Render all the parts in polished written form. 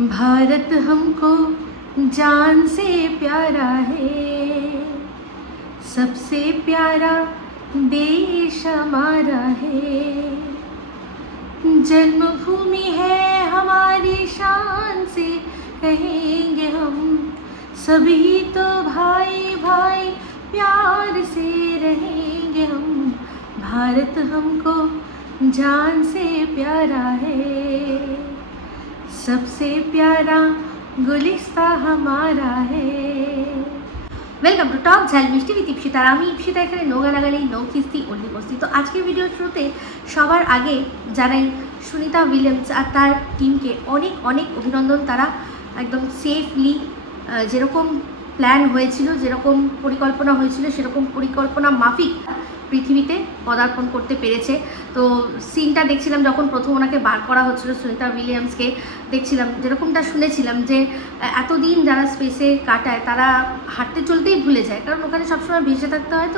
भारत हमको जान से प्यारा है, सबसे प्यारा देश हमारा है। जन्मभूमि है हमारी शान से कहेंगे हम, सभी तो भाई भाई प्यार से रहेंगे हम। भारत हमको जान से प्यारा है, सबसे प्यारा गुलिस्ता हमारा है। वेलकम टू टॉक झाल मिष्टी विथ इप्सिता। আমি ইপসিতা এখানে নো গালাগালি নো কিস্তি অনলি বস্তি। তো আজকের ভিডিওর শুরুতে সবার আগে জানাই সুনিতা উইলিয়ামস আর তার টিমকে অনেক অনেক অভিনন্দন। তারা একদম সেফলি যেরকম প্ল্যান হয়েছিল, যেরকম পরিকল্পনা হয়েছিল, সেরকম পরিকল্পনা মাফিক পৃথিবীতে পদার্পণ করতে পেরেছে। তো সিনটা দেখছিলাম যখন প্রথম ওনাকে বার করা হচ্ছিল, সুনিতা উইলিয়ামসকে দেখছিলাম, যেরকমটা শুনেছিলাম যে এতদিন যারা স্পেসে কাটায় তারা হাঁটতে চলতেই ভুলে যায়, কারণ ওখানে সবসময় ভেসে থাকতে হয়,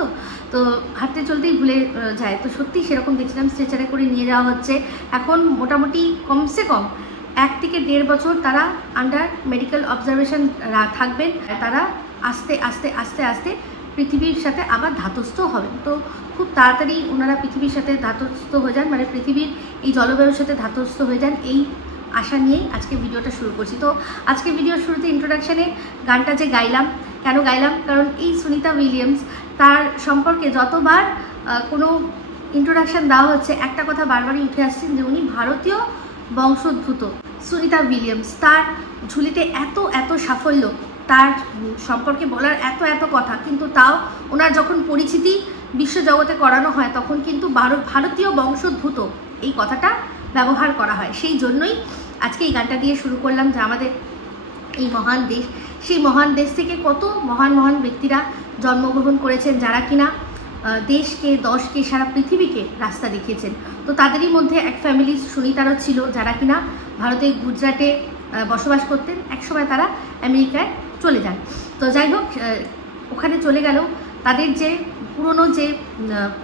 তো হাঁটতে চলতেই ভুলে যায়। তো সত্যি সেরকম দেখছিলাম, স্ট্রেচারে করে নিয়ে যাওয়া হচ্ছে। এখন মোটামুটি কমসে কম 1 থেকে 1.5 বছর তারা আন্ডার মেডিকেল অবজারভেশন থাকবেন। তারা আস্তে আস্তে আস্তে আস্তে পৃথিবীর সাথে আবার ধাতস্থ হবেন। তো খুব তাড়াতাড়ি ওনারা পৃথিবীর সাথে ধাতস্থ হয়ে যান, মানে পৃথিবীর এই জলবায়ুর সাথে ধাতস্থ হয়ে যান, এই আশা নিয়েই আজকে ভিডিওটা শুরু করছি। তো আজকে ভিডিওর শুরুতে ইন্ট্রোডাকশানে গানটা যে গাইলাম, কেন গাইলাম, কারণ এই সুনিতা উইলিয়ামস তার সম্পর্কে যতবার কোনো ইন্ট্রোডাকশান দেওয়া হচ্ছে একটা কথা বারবারই উঠে আসছেন যে উনি ভারতীয় বংশোদ্ভূত। সুনিতা উইলিয়ামস, তার ঝুলিতে এত এত সাফল্য, তার সম্পর্কে বলার এত এত কথা, কিন্তু তাও ওনার যখন পরিচিতি বিশ্বজগতে করানো হয় তখন কিন্তু ভারতীয় বংশোদ্ভূত এই কথাটা ব্যবহার করা হয়। সেই জন্যই আজকে এই গানটা দিয়ে শুরু করলাম যে আমাদের এই মহান দেশ, সেই মহান দেশ থেকে কত মহান মহান ব্যক্তিরা জন্মগ্রহণ করেছেন, যারা কিনা দেশকে, দশকে, সারা পৃথিবীকে রাস্তা দেখিয়েছেন। তো তাদেরই মধ্যে এক ফ্যামিলি সুনিতারও ছিল, যারা কিনা ভারতের গুজরাটে বসবাস করতেন। একসময় তারা আমেরিকায় চলে যান। তো যাই হোক, ওখানে চলে গেল তাদের যে পুরনো যে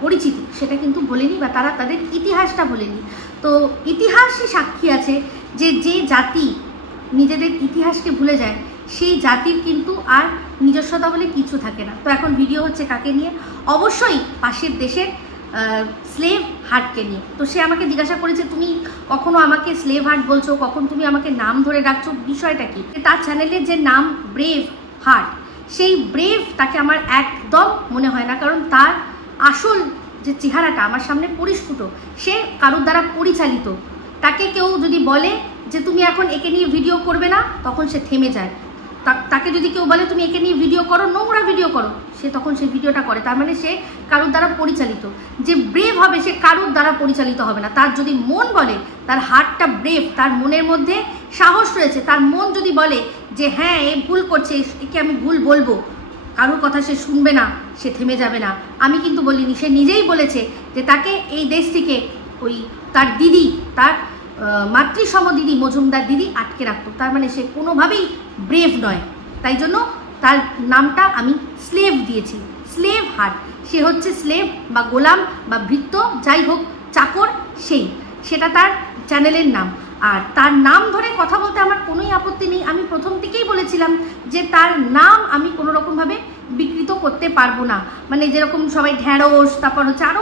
পরিচিতি সেটা কিন্তু বলেনি, বা তারা তাদের ইতিহাসটা বলেনি। তো ইতিহাসই সাক্ষী আছে যে যে জাতি নিজেদের ইতিহাসকে ভুলে যায় সেই জাতির কিন্তু আর নিজস্বতা বলে কিছু থাকে না। তো এখন ভিডিও হচ্ছে কাকে নিয়ে? অবশ্যই পাশের দেশের স্লেভ হার্টকে নিয়ে। তো সে আমাকে জিজ্ঞাসা করেছে, তুমি কখনো আমাকে স্লেভ হার্ট বলছো, কখন তুমি আমাকে নাম ধরে ডাকছো, বিষয়টা কি? তার চ্যানেলের যে নাম ব্রেভ হার্ট, সেই ব্রেভ তাকে আমার একদম মনে হয় না, কারণ তার আসল যে চেহারাটা আমার সামনে পরিস্ফুট। সে কারোর দ্বারা পরিচালিত। তাকে কেউ যদি বলে যে তুমি এখন একে নিয়ে ভিডিও করবে না, তখন সে থেমে যায়। তাকে যদি কেউ বলে তুমি একে নিয়ে ভিডিও করো, নোংরা ভিডিও করো, সে তখন সেই ভিডিওটা করে। তার মানে সে কারোর দ্বারা পরিচালিত। যে ব্রেভ হবে সে কারোর দ্বারা পরিচালিত হবে না। তার যদি মন বলে, তার হার্টটা ব্রেভ, তার মনের মধ্যে সাহস রয়েছে, তার মন যদি বলে যে হ্যাঁ এ ভুল করছে, একে আমি ভুল বলবো, কারোর কথা সে শুনবে না, সে থেমে যাবে না। আমি কিন্তু বলিনি, সে নিজেই বলেছে যে তাকে এই দেশ থেকে ওই তার দিদি, তার মাতৃসম দিদি মজুমদার দিদি আটকে রাখতো। তার মানে সে কোনোভাবেই ব্রেভ নয়। তাই জন্য তার নামটা আমি স্লেভ দিয়েছি, স্লেভ হার্ট। সে হচ্ছে স্লেভ বা গোলাম বা ভৃত্য, যাই হোক, চাকর, সেটা তার চ্যানেলের নাম। আর তার নাম ধরে কথা বলতে আমার কোনোই আপত্তি নেই। আমি প্রথম থেকেই বলেছিলাম যে তার নাম আমি কোনো রকমভাবে বিকৃত করতে পারবো না। মানে যেরকম সবাই ঢ্যাঁড়স, তারপর হচ্ছে আরও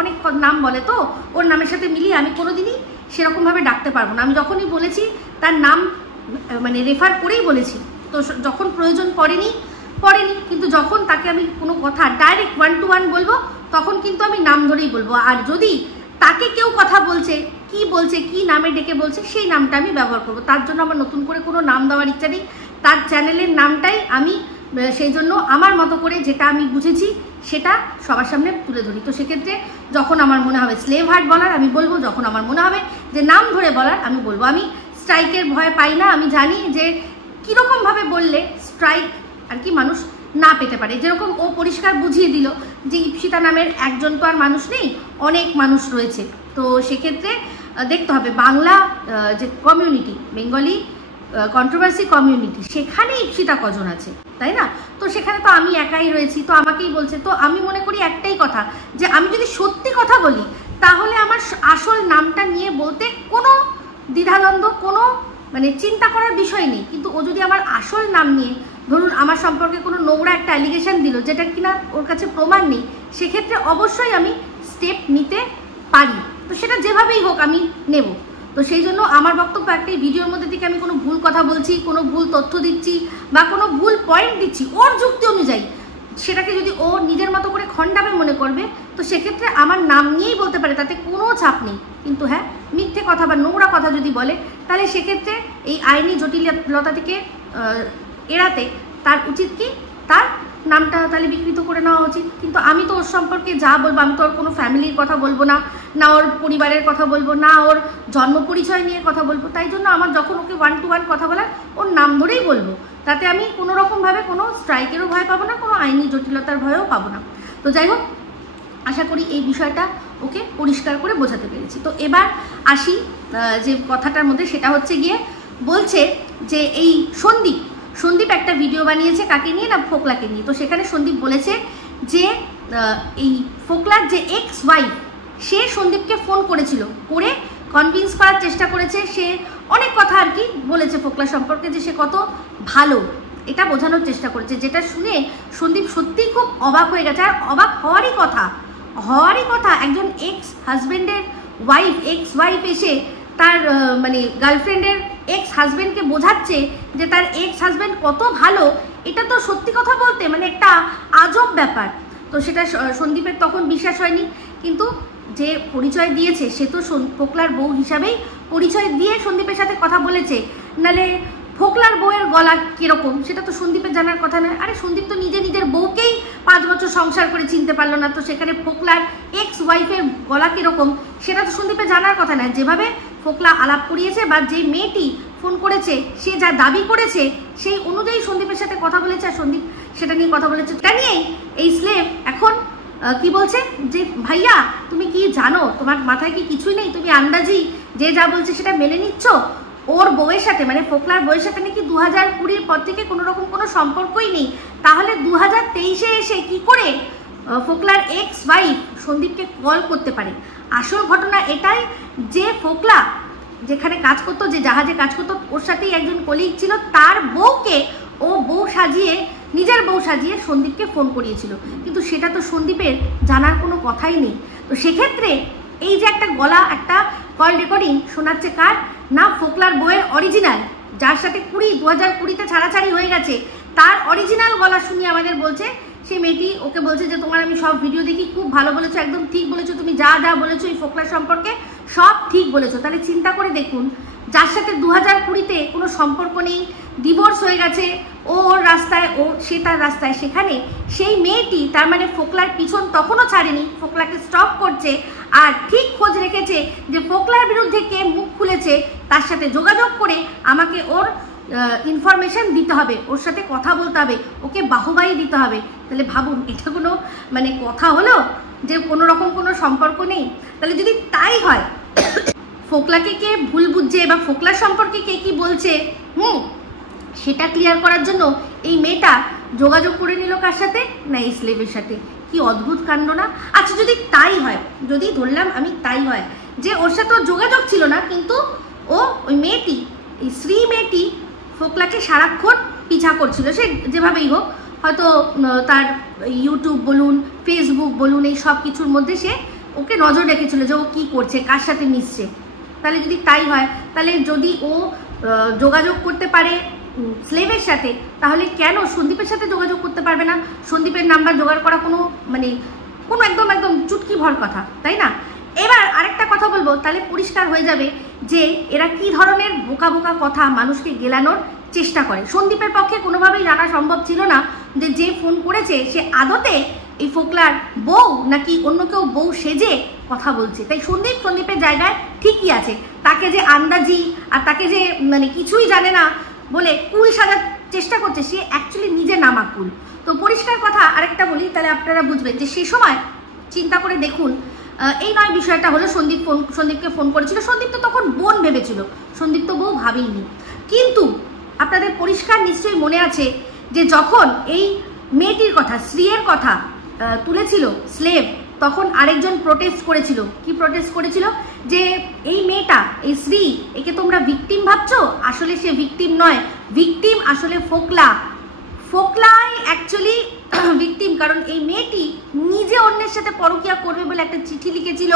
অনেক নাম বলে, তো ওর নামের সাথে মিলিয়ে আমি কোনোদিনই সেরকমভাবে ডাকতে পারবো না। আমি যখনই বলেছি তার নাম মানে রেফার করেই বলেছি। তো যখন প্রয়োজন পড়েনি, কিন্তু যখন তাকে আমি কোনো কথা ডাইরেক্ট 1 to 1 বলবো, তখন কিন্তু আমি নাম ধরেই বলবো। আর যদি তাকে কেউ কথা বলছে, কি নামে ডেকে বলছে, সেই নামটা আমি ব্যবহার করবো। তার জন্য আমার নতুন করে কোনো নাম দেওয়ার ইচ্ছা নেই। তার চ্যানেলের নামটাই আমি সেই জন্য আমার মতো করে যেটা আমি বুঝেছি সেটা সবার সামনে তুলে ধরি। তো সেক্ষেত্রে যখন আমার মনে হবে স্লেভ হার্ট বলার আমি বলবো, যখন আমার মনে হবে যে নাম ধরে বলার আমি বলবো। আমি স্ট্রাইকের ভয় পাই না। আমি জানি যে কীরকমভাবে বললে স্ট্রাইক আর কি মানুষ না পেতে পারে। যেরকম ও পরিষ্কার বুঝিয়ে দিল যে ইপসিতা নামের একজন তো আর মানুষ নেই, অনেক মানুষ রয়েছে। তো সেক্ষেত্রে দেখতে হবে বাংলা যে কমিউনিটি, বেঙ্গলি কন্ট্রোভার্সি কমিউনিটি, সেখানে ইপসিতা কজন আছে, তাই না? তো সেখানে তো আমি একাই রয়েছি, তো আমাকেই বলছে। তো আমি মনে করি একটাই কথা, যে আমি যদি সত্যি কথা বলি তাহলে আমার আসল নামটা নিয়ে বলতে কোনো দ্বিধাদ্বন্দ্ব, কোনো মানে চিন্তা করার বিষয় নেই। কিন্তু ও যদি আমার আসল নাম নিয়ে ধরুন আমার সম্পর্কে কোনো নোংরা একটা অ্যালিগেশন দিল যেটা কিনা ওর কাছে প্রমাণ নেই, সেক্ষেত্রে অবশ্যই আমি স্টেপ নিতে পারি। তো সেটা যেভাবেই হোক আমি নেব। তো সেই জন্য আমার বক্তব্য একটাই, ভিডিওর মধ্যে থেকে আমি কোনো ভুল কথা বলছি, কোনো ভুল তথ্য দিচ্ছি বা কোনো ভুল পয়েন্ট দিচ্ছি ওর যুক্তি অনুযায়ী, সেটাকে যদি ও নিজের মতো করে খণ্ডাবে মনে করবে, তো সেক্ষেত্রে আমার নাম নিয়েই বলতে পারে, তাতে কোনো চাপ নেই। কিন্তু হ্যাঁ, মিথ্যে কথা বা নোংরা কথা যদি বলে, তাহলে সেক্ষেত্রে এই আইনি জটিলতা থেকে এড়াতে তার উচিত কি, তার নামটা তাহলে বিকৃত করে নেওয়া উচিত। কিন্তু আমি তো ওর সম্পর্কে যা বলবো, আমি তো ওর কোনো ফ্যামিলির কথা বলবো না, না ওর পরিবারের কথা বলবো না, ওর জন্ম পরিচয় নিয়ে কথা বলবো। তাই জন্য আমার যখন ওকে 1 to 1 কথা বলার, ওর নাম ধরেই বলবো। তাতে আমি কোনো রকমভাবে কোনো স্ট্রাইকেরও ভয় পাবো না, কোনো আইনি জটিলতার ভয়ও পাবো না। তো যাই হোক, আশা করি এই বিষয়টা ওকে পরিষ্কার করে বোঝাতে পেরেছি। তো এবার আসি যে কথাটার মধ্যে, সেটা হচ্ছে গিয়ে বলছে যে এই সন্দীপ একটা ভিডিও বানিয়েছে, কাকে নিয়ে না, ফোকলাকে নিয়ে। তো সেখানে সন্দীপ বলেছে যে এই ফোকলার যে এক্স ওয়াইফ, সে সন্দীপকে ফোন করেছিল, করে কনভিন্স করার চেষ্টা করেছে, সে অনেক কথা আর কি বলেছে ফোকলা সম্পর্কে, যে সে কত ভালো এটা বোঝানোর চেষ্টা করেছে, যেটা শুনে সন্দীপ সত্যিই খুব অবাক হয়ে গেছে। আর অবাক হওয়ারই কথা, একজন এক্স ওয়াইফ এসে তার মানে গার্লফ্রেন্ডের এক্স হাজব্যান্ডকে বোঝাচ্ছে যে তার এক্স হাজব্যান্ড কত ভালো, এটা তো সত্যি কথা বলতে মানে একটা আজব ব্যাপার। তো সেটা সন্দীপের তখন বিশ্বাস হয়নি, কিন্তু যে পরিচয় দিয়েছে সে তো ফোকলার বউ হিসাবেই পরিচয় দিয়ে সন্দীপের সাথে কথা বলেছে, নালে ফোকলার বউয়ের গলা কিরকম সেটা তো সন্দীপের জানার কথা নয়। আরে সন্দীপ তো নিজের বউকেই 5 বছর সংসার করে চিনতে পারলো না, তো সেখানে ফোকলার এক্স ওয়াইফের গলা কিরকম সেটা তো সন্দীপের জানার কথা নয়। যেভাবে ফোকলা আলাপ করিয়েছে বা যে মেয়েটি ফোন করেছে সে যা দাবি করেছে সেই অনুযায়ী সন্দীপের সাথে কথা বলেছে, আর সন্দীপ সেটা নিয়ে কথা বলেছে। এটা নিয়েই এই স্লেভ এখন কি বলছে যে ভাইয়া তুমি কি জানো, তোমার মাথায় কি কিছুই নেই, তুমি আন্দাজি যে যা বলছে সেটা মেনে নিচ্ছ। ওর বউয়ের সাথে মানে ফোকলার বউয়ের সাথে নাকি 2020 পর থেকে কোনো রকম কোনো সম্পর্কই নেই। তাহলে 2023-এ এসে কি করে ফোকলার এক্স ওয়াইফ সন্দীপকে কল করতে পারে? আসল ঘটনা এটাই যে ফোকলা যেখানে কাজ করতো, যে জাহাজে কাজ করতো, ওর সাথেই একজন কলিগ ছিল, তার বউকে ও নিজের বউ সাজিয়ে সন্দীপকে ফোন করিয়েছিল। কিন্তু সেটা তো সন্দীপের জানার কোনো কথাই নেই। তো সেক্ষেত্রে এই যে একটা একটা কল রেকর্ডিং শোনাচ্ছে কার না, ফোকলার বউয়ের অরিজিনাল, যার সাথে 2020-তে ছাড়াছাড়ি হয়ে গেছে, তার অরিজিনাল গলা শুনিয়ে আমাদের বলছে, সেই মেয়েটি ওকে বলছে যে তোমার আমি সব ভিডিও দেখি, খুব ভালো বলেছো, একদম ঠিক বলেছো, তুমি যা বলেছো এই ফোকলার সম্পর্কে সব ঠিক বলেছো। তাহলে চিন্তা করে দেখুন, যার সাথে 2020-তে কোনো সম্পর্ক নেই, ডিভোর্স হয়ে গেছে, ওর রাস্তায়, সে তার রাস্তায়, সেখানে সেই মেয়েটি তার মানে ফোকলার পিছন তখনও ছাড়েনি, ফোকলাকে স্টপ করছে, আর ঠিক খোঁজ রেখেছে যে ফোকলার বিরুদ্ধে কে মুখ খুলেছে, তার সাথে যোগাযোগ করে আমাকে ওর ইনফরমেশন দিতে হবে, ওর সাথে কথা বলতে হবে, ওকে বাহুবাই দিতে হবে। তাহলে ভাবুন, এটা কোনো মানে কথা হলো যে কোনো রকম কোনো সম্পর্ক নেই? তাহলে যদি তাই হয়, ফোকলাকে কে ভুল বুঝছে বা ফোকলার সম্পর্কে কে কি বলছে সেটা ক্লিয়ার করার জন্য এই মেয়েটা যোগাযোগ করে নিল কার সাথে না, এই স্লেভের সাথে। কি অদ্ভুত কাণ্ড না? আচ্ছা যদি তাই হয়, যদি ধরলাম আমি তাই হয় যে ওর সাথে যোগাযোগ ছিল না, কিন্তু ওই মেয়েটি, এই শ্রী মেয়েটি ফোকলাকে সারাক্ষণ পিছা করছিল, সে যেভাবেই হোক, হয়তো তার ইউটিউব বলুন, ফেসবুক বলুন, এই সব কিছুর মধ্যে সে ওকে নজর রেখেছিল যে ও কী করছে, কার সাথে মিশছে। তাহলে যদি তাই হয়, তাহলে যদি ও যোগাযোগ করতে পারে স্লেভের সাথে, তাহলে কেন সন্দীপের সাথে যোগাযোগ করতে পারবে না? সন্দীপের নাম্বার জোগাড় করা কোনো একদম চুটকি ভর কথা, তাই না? এবার আরেকটা কথা বলবো, তাহলে পরিষ্কার হয়ে যাবে যে এরা কি ধরনের বোকা কথা মানুষকে গেলানোর চেষ্টা করে। সন্দীপের পক্ষে কোনোভাবেই জানা সম্ভব ছিল না যে ফোন করেছে সে আদতে এই ফোকলার বউ নাকি অন্য কেউ বউ সেজে কথা বলছে। তাই সন্দীপের জায়গায় ঠিকই আছে, তাকে যে আন্দাজি আর তাকে যে মানে কিছুই জানে না বলে কুল সাজার চেষ্টা করছে, সে অ্যাকচুয়ালি নিজে নামা কুল। তো পরিষ্কার কথা আরেকটা বলি, তাহলে আপনারা বুঝবেন যে সে সময় চিন্তা করে দেখুন, এই নয় বিষয়টা হলো সন্দীপকে ফোন করেছিল, সন্দীপ তো তখন বোন ভেবেছিল, সন্দীপ তো বউ ভাবেইনি। কিন্তু আপনাদের পরিষ্কার নিশ্চয়ই মনে আছে যে যখন এই মেয়েটির কথা, শ্রীয়ের কথা তুলেছিল স্লেভ, তখন আরেকজন প্রোটেস্ট করেছিল। কি প্রোটেস্ট করেছিল? যে এই মেয়েটা, এই শ্রী, একে তোমরা ভিকটিম ভাবছো, আসলে সে ভিকটিম নয়, ভিকটিম আসলে ফোকলা। ফোকলাই অ্যাকচুয়ালি ভিকটিম, কারণ এই মেয়েটি নিজে অন্যের সাথে পরকীয়া করবে বলে একটা চিঠি লিখেছিল,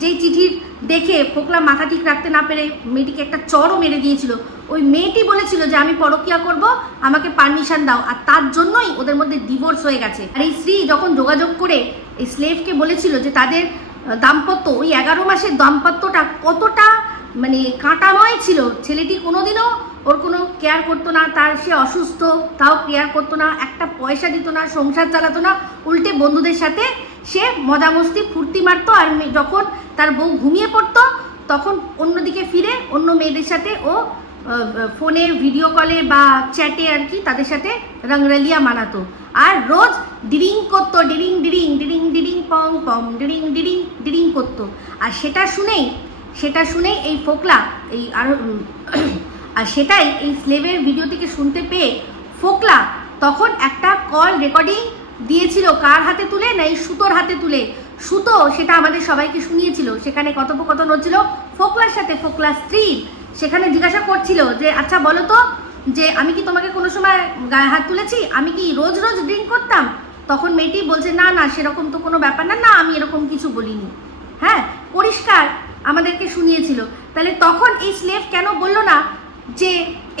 যেই চিঠির দেখে ফোকলা মাথা ঠিক রাখতে না পেরে মেয়েটিকে একটা চড়ও মেরে দিয়েছিল। ওই মেয়েটি বলেছিল যে আমি পরকীয়া করব, আমাকে পারমিশন দাও, আর তার জন্যই ওদের মধ্যে ডিভোর্স হয়ে গেছে। আর এই শ্রী যখন যোগাযোগ করে এই স্লেভকে বলেছিল যে তাদের দাম্পত্য, ওই 11 মাসের দাম্পত্যটা কতটা মানে কাঁটাময় ছিল, ছেলেটি কোনোদিনও ওর কোনো কেয়ার করতো না, তার সে অসুস্থ তাও কেয়ার করতো না, একটা পয়সা দিত না, সংসার চালাতো না, উল্টে বন্ধুদের সাথে সে মজা মস্তি ফুর্তি মারতো। আর যখন তার বউ ঘুমিয়ে পড়তো তখন অন্যদিকে ফিরে অন্য মেয়েদের সাথে ও ফোনে ভিডিও কলে বা চ্যাটে আর কি তাদের সাথে রংরেলিয়া মানাতো। আর রোজ ডিরিং করতো, ডিরিং ডিরিং ডিরিং ডিরিং পং পং ডিরিং ডিরিং ডিরিং করতো। আর সেটা শুনেই এই ফোকলা এই আর সেটাই এই স্লেভের ভিডিও থেকে শুনতে পেয়ে ফোকলা তখন একটা কল রেকর্ডিং দিয়েছিল, কার হাতে তুলে না এই সুতোর হাতে তুলে। সুতো সেটা আমাদের সবাইকে শুনিয়েছিল, সেখানে কথোপকথন হচ্ছিল ফোকলার সাথে, ফোকলার স্ত্রীর। সেখানে জিজ্ঞাসা করছিল যে আচ্ছা বলো তো, যে আমি কি তোমাকে কোনো সময় গায়ে হাত তুলেছি, আমি কি রোজ রোজ ড্রিঙ্ক করতাম? তখন মেয়েটি বলছে না না সেরকম তো কোনো ব্যাপার না, না আমি এরকম কিছু বলিনি। হ্যাঁ, পরিষ্কার আমাদেরকে শুনিয়েছিল। তাহলে তখন এই স্লেভ কেন বলল না যে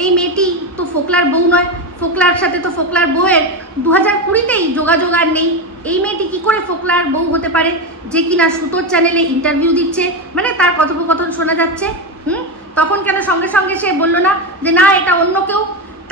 এই মেয়েটি তো ফোকলার বউ নয়, ফোকলার সাথে তো ফোকলার বউয়ের 2020তেই যোগাযোগ আর নেই, এই মেয়েটি কি করে ফোকলার বউ হতে পারে যে কিনা সুতোর চ্যানেলে ইন্টারভিউ দিচ্ছে, মানে তার কথোপকথন শোনা যাচ্ছে। তখন কেন সঙ্গে সঙ্গে সে বলল না যে না এটা অন্য কেউ?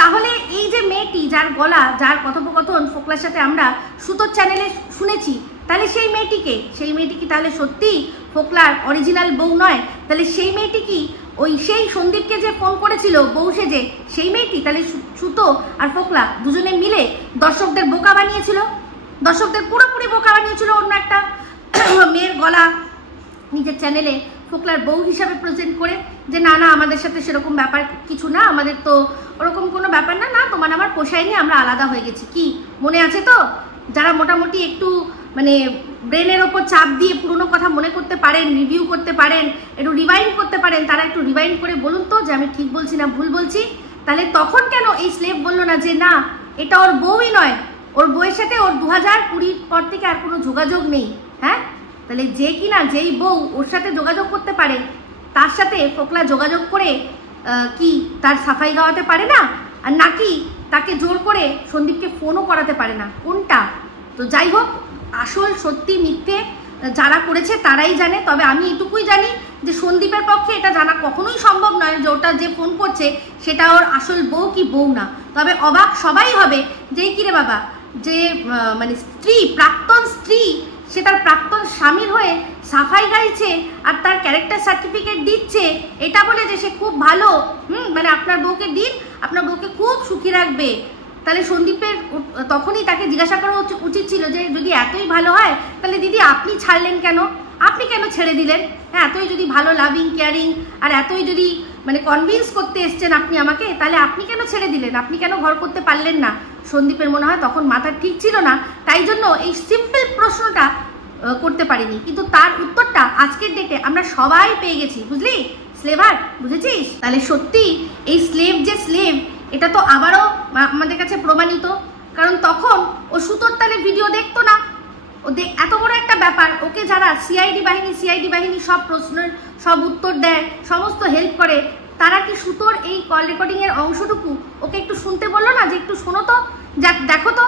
তাহলে এই যে মেয়েটি যার গলা, যার কথোপকথন ফোকলার সাথে আমরা সুতোর চ্যানেলে শুনেছি, তাহলে সেই মেয়েটি কি তাহলে সত্যি ফোকলার অরিজিনাল বউ নয়? তাহলে সেই মেয়েটি কি ওই সেই সন্দীপকে যে ফোন করেছিল বউ সেজে, সেই মেয়েটি? তাহলে সুতো আর ফোকলা দুজনে মিলে দর্শকদের বোকা বানিয়েছিল, দর্শকদের পুরোপুরি বোকা বানিয়েছিল। অন্য একটা মেয়ের গলা নিজের চ্যানেলে ফোকলার বউ হিসাবে প্রেজেন্ট করে যে না না আমাদের সাথে সেরকম ব্যাপার কিছু না, আমাদের তো ওরকম কোনো ব্যাপার না, না তোমার আমার পোষায়নি, আমরা আলাদা হয়ে গেছি। কি মনে আছে তো? যারা মোটামুটি একটু মানে ব্রেনের ওপর চাপ দিয়ে পুরনো কথা মনে করতে পারেন, রিভিউ করতে পারেন, একটু রিভাইন্ড করতে পারেন, তারা একটু রিভাইন্ড করে বলুন তো যে আমি ঠিক বলছি না ভুল বলছি। তাহলে তখন কেন এই স্লেভ বললো না যে না এটা ওর বউই নয়, ওর বউয়ের সাথে ওর 2020 পর থেকে আর কোনো যোগাযোগ নেই? হ্যাঁ, তাহলে যে কিনা যেই বউ ওর সাথে যোগাযোগ করতে পারে, তার সাথে ফোকলা যোগাযোগ করে কি তার সাফাই গাওয়াতে পারে না? আর নাকি তাকে জোর করে সন্দীপকে ফোনও করাতে পারে না? কোনটা? তো যাই হোক, আসল সত্যি মিথ্যে যারা করেছে তারাই জানে। তবে আমি এটুকুই জানি যে সন্দীপের পক্ষে এটা জানা কখনোই সম্ভব নয় যে ওটা যে ফোন করছে সেটা ওর আসল বউ কি বউ না। তবে অবাক সবাই হবে যে কিরে বাবা, যে মানে স্ত্রী, প্রাক্তন স্ত্রী, সে তার প্রাক্তন স্বামীর হয়ে সাফাই গাইছে আর তার ক্যারেক্টার সার্টিফিকেট দিচ্ছে এটা বলে যে সে খুব ভালো, মানে আপনার বউকে দিন, আপনার বউকে খুব সুখী রাখবে। তাহলে সন্দীপের তখনই তাকে জিজ্ঞাসা করা উচিত ছিল যে যদি এতই ভালো হয় তাহলে দিদি আপনি ছাড়লেন কেন, আপনি কেন ছেড়ে দিলেন? হ্যাঁ, এতই যদি ভালো, লাভিং, কেয়ারিং, আর এতই যদি মানে কনভিন্স করতে এসছেন আপনি আমাকে, তাহলে আপনি কেন ছেড়ে দিলেন? আপনি কেন ঘর করতে পারলেন না? সন্দীপের মনে হয় তখন মাথা ঠিক ছিল না, তাই জন্য এই সিম্পল প্রশ্নটা করতে পারিনি। কিন্তু তার উত্তরটা আজকের ডেটে আমরা সবাই পেয়ে গেছি, বুঝলি স্লেভার, বুঝেছিস? তাহলে সত্যি এই স্লেভ যে স্লেভ, এটা তো আবারও আমাদের কাছে প্রমাণিত। কারণ তখন ও সুতোর তালে ভিডিও দেখতো না, ও এত বড় একটা ব্যাপার, ওকে যারা সিআইডি বাহিনী সব প্রশ্নের সব উত্তর দেয়, সমস্ত হেল্প করে, তারা কি সুতোর এই কল রেকর্ডিংয়ের অংশটুকু ওকে একটু শুনতে বললো না যে একটু শোনো তো, দেখো তো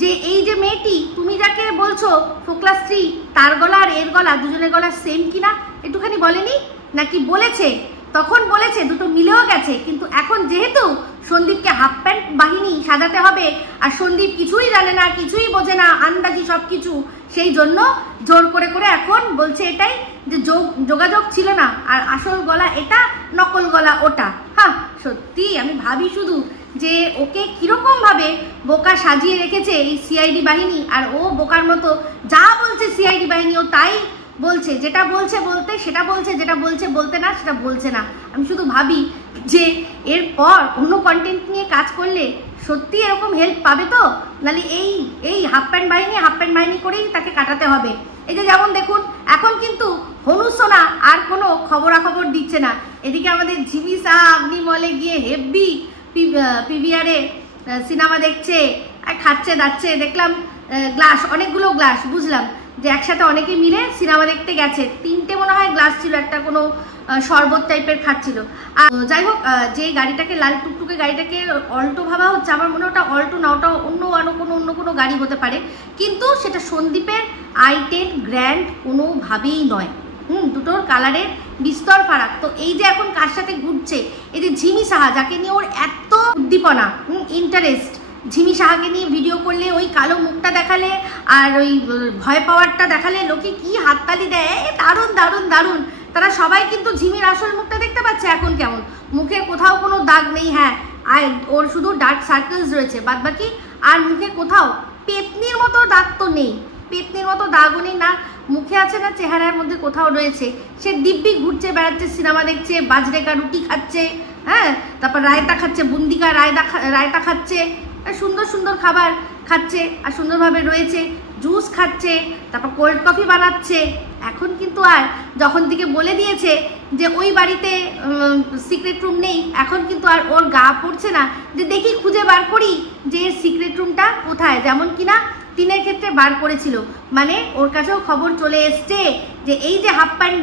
যে এই যে মেয়েটি তুমি যাকে বলছো ফোকলা স্ত্রী, তার গলা আর এর গলা দুজনের গলা সেম কিনা একটুখানি বলেনি? নাকি বলেছে? তখন বলেছে, দুটো মিলেও গেছে। কিন্তু এখন যেহেতু সন্দীপকে হাফ প্যান্ট বাহিনী সাজাতে হবে আর সন্দীপ কিছুই জানে না, কিছুই বোঝে না, আন্দাজি সব কিছু, সেই জন্য জোর করে করে এখন বলছে এটাই যে যোগাযোগ ছিল না, আর আসল গলা এটা, নকল গলা ওটা। হ্যাঁ, সত্যি আমি ভাবি শুধু যে ওকে কিরকম ভাবে বোকা সাজিয়ে রেখেছে এই সিআইডি বাহিনী, আর ও বোকার মতো যা বলছে সিআইডি বাহিনী ও তাই বলছে, যেটা বলছে বলতে সেটা বলছে, যেটা বলছে বলতে না সেটা বলছে না। আমি শুধু ভাবি যে এরপর অন্য কন্টেন্ট নিয়ে কাজ করলে সত্যি এরকম হেল্প পাবে তো? নাহলে এই হাফ প্যান্ট বাহিনী করেই তাকে কাটাতে হবে। এই যে যেমন দেখুন এখন কিন্তু হনু সোনা আর কোনো খবরাখবর দিচ্ছে না, এদিকে আমাদের ঝিমি শাহ আপনি মলে গিয়ে হেভি পিভিআরে সিনেমা দেখছে আর খাচ্ছে দাচ্ছে, দেখলাম গ্লাস, অনেকগুলো গ্লাস, বুঝলাম যে একসাথে অনেকে মিলে সিনেমা দেখতে গেছে, 3টে মনে হয় গ্লাস ছিল, একটা কোনো শরবত টাইপের খাচ্ছিল। আর যাই হোক, যে গাড়িটাকে লাল টুকটুকে গাড়িটাকে অল্টো ভাবা হচ্ছে, আমার মনে হয় ওটা অল্টো না, ওটা অন্য কোনো গাড়ি হতে পারে, কিন্তু সেটা সন্দীপের i10 গ্র্যান্ড কোনোভাবেই নয়। দুটোর কালারের বিস্তর ফারাক। তো এই যে এখন কার সাথে ঘুরছে, এই যে ঝিমি সাহা, যাকে নিয়ে ওর এত উদ্দীপনা, ইন্টারেস্ট, ঝিমি সাহাকে নিয়ে ভিডিও করলে, ওই কালো মুখটা দেখালে আর ওই ভয় পাওয়ারটা দেখালে লোকে কি হাততালি দেয়, দারুণ দারুণ দারুণ। তারা সবাই কিন্তু ঝিমির আসল মুখটা দেখতে পাচ্ছে এখন কেমন, মুখে কোথাও কোনো দাগ নেই, হ্যাঁ আর ওর শুধু ডার্ক সার্কেলস রয়েছে, বাদবাকি আর মুখে কোথাও পেতনির মতো দাগ তো নেই, পেতনির মতো দাগও নেই, না মুখে আছে না চেহারার মধ্যে কোথাও রয়েছে। সে দিব্যি ঘুরছে বেড়াচ্ছে, সিনেমা দেখছে, বাজরেকা রুটি খাচ্ছে, হ্যাঁ তারপর রায়তা খাচ্ছে, বুন্দিকা রায়তা খাচ্ছে, সুন্দর সুন্দর খাবার খাচ্ছে আর সুন্দরভাবে রয়েছে, জুস খাচ্ছে, তারপর কোল্ড কফি বানাচ্ছে। এখন কিন্তু আর যখন থেকে বলে দিয়েছে যে ওই বাড়িতে সিক্রেট রুম নেই, এখন কিন্তু আর ওর গা পড়ছে না যে দেখি খুঁজে বার করি যে সিক্রেট রুমটা কোথায়, যেমন কিনা টিনের ক্ষেত্রে বার করেছিল। মানে ওর কাছেও খবর চলে এসছে যে এই যে হাফ প্যান্ট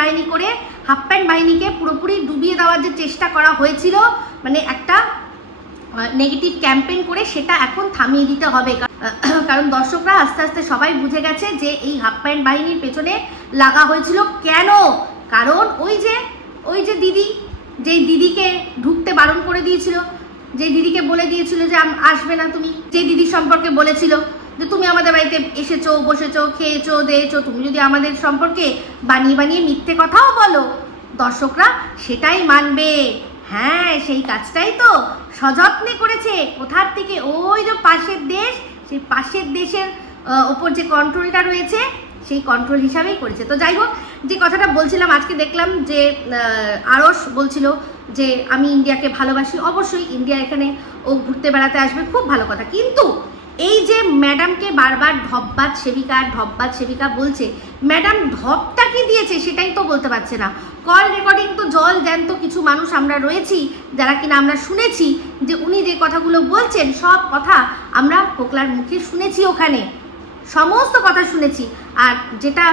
বাহিনী করে হাফ প্যান্ট বাহিনীকে পুরোপুরি ডুবিয়ে দেওয়ার যে চেষ্টা করা হয়েছিল, মানে একটা নেগেটিভ ক্যাম্পেইন করে, সেটা এখন থামিয়ে দিতে হবে। কারণ দর্শকরা আস্তে আস্তে সবাই বুঝে গেছে যে এই হাফ প্যান্ট বাহিনীর পেছনে লাগা হয়েছিল কেন। কারণ ওই যে দিদি, যেই দিদিকে ঢুকতে বারণ করে দিয়েছিল, যে দিদিকে বলে দিয়েছিল যে আসবে না তুমি, যে দিদি সম্পর্কে বলেছিল যে তুমি আমাদের বাড়িতে এসেছো, বসেছো, খেয়েছো, দিয়েছো, তুমি যদি আমাদের সম্পর্কে বানিয়ে মিথ্যে কথাও বলো, দর্শকরা সেটাই মানবে। হ্যাঁ সেই কাজটাই তো সযত্নে করেছে। কোথার থেকে? ওই যে পাশের দেশ, সেই পাশের দেশের ওপর যে কন্ট্রোলটা রয়েছে সেই কন্ট্রোল হিসাবেই করেছে। তো যাই হোক, যে কথাটা বলছিলাম, আজকে দেখলাম যে আরশ বলছিল যে আমি ইন্ডিয়াকে ভালোবাসি। অবশ্যই ইন্ডিয়া এখানে ও ঘুরতে বেড়াতে আসবে, খুব ভালো কথা। কিন্তু এই যে ম্যাডামকে বারবার ঢপবাজ সেবিকা বলছে, ম্যাডাম ঢপটা কি দিয়েছে সেটাই তো বলতে পারছে না। কল রেকর্ডিং তো জল জ্যান্ত কিছু মানুষ আমরা রয়েছি যারা কিনা আমরা শুনেছি যে উনি যে কথাগুলো বলছেন সব কথা আমরা পোকলার মুখে শুনেছি, ওখানে সমস্ত কথা শুনেছি। আর যেটা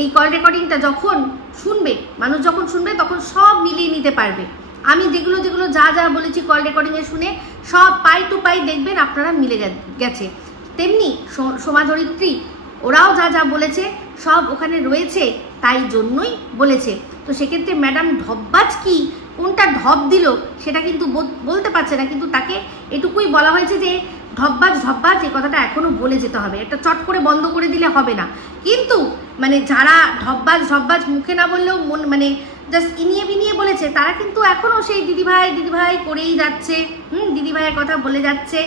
এই কল রেকর্ডিংটা যখন শুনবে মানুষ, যখন শুনবে তখন সব মিলিয়ে নিতে পারবে। আমি যেগুলো যা বলেছি কল রেকর্ডিংয়ে শুনে সব পাই টু পাই দেখবেন আপনারা মিলে গেছে। তেমনি সোমা ধরিত্রী ওরাও যা বলেছে সব ওখানে রয়েছে, তাই জন্যই বলেছে। তো সেক্ষেত্রে ম্যাডাম ঢপবাজ কি, কোনটা ঢপ দিল সেটা কিন্তু বলতে পারছে না, কিন্তু তাকে এটুকুই বলা হয়েছে যে ঢপবাজ এই কথাটা এখনো বলে যেতে হবে, এটা চট করে বন্ধ করে দিলে হবে না। কিন্তু মানে যারা ঢপবাজ মুখে না বললেও মানে জাস্ট ইনিয়ে বিনিয়ে বলেছে, তারা কিন্তু এখনো সেই দিদিভাই করেই যাচ্ছে, দিদিভাইয়ের কথা বলে যাচ্ছে।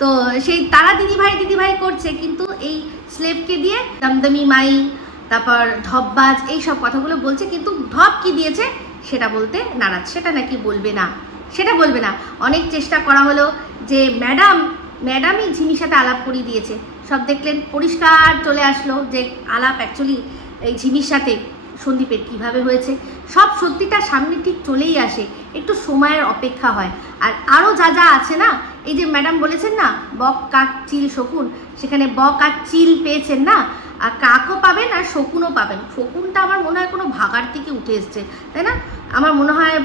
তো সেই তারা দিদিভাই করছে, কিন্তু এই স্লেভকে দিয়ে দমদমি মাই, তারপর ঢপবাজ এই সব কথাগুলো বলছে, কিন্তু ঢপ কি দিয়েছে সেটা বলতে নারাজ, সেটা নাকি বলবে না। অনেক চেষ্টা করা হলো যে ম্যাডামই ঝিমির সাথে আলাপ করিয়ে দিয়েছে, সব দেখলেন পরিষ্কার চলে আসলো যে আলাপ অ্যাকচুয়ালি এই ঝিমির সাথে সন্দীপের কিভাবে হয়েছে। সব সত্যিটা সামনে ঠিক চলেই আসে, একটু সময়ের অপেক্ষা হয়। আর আরও যা আছে না, এই যে ম্যাডাম বলেছেন না বক কাক চিল শকুন, সেখানে বক আর চিল পেয়েছেন না, আর কাকও পাবেন আর শকুনও পাবেন। শকুনটা আমার মনে হয় কোনো ভাগার থেকে উঠে এসছে, তাই না? আমার মনে হয়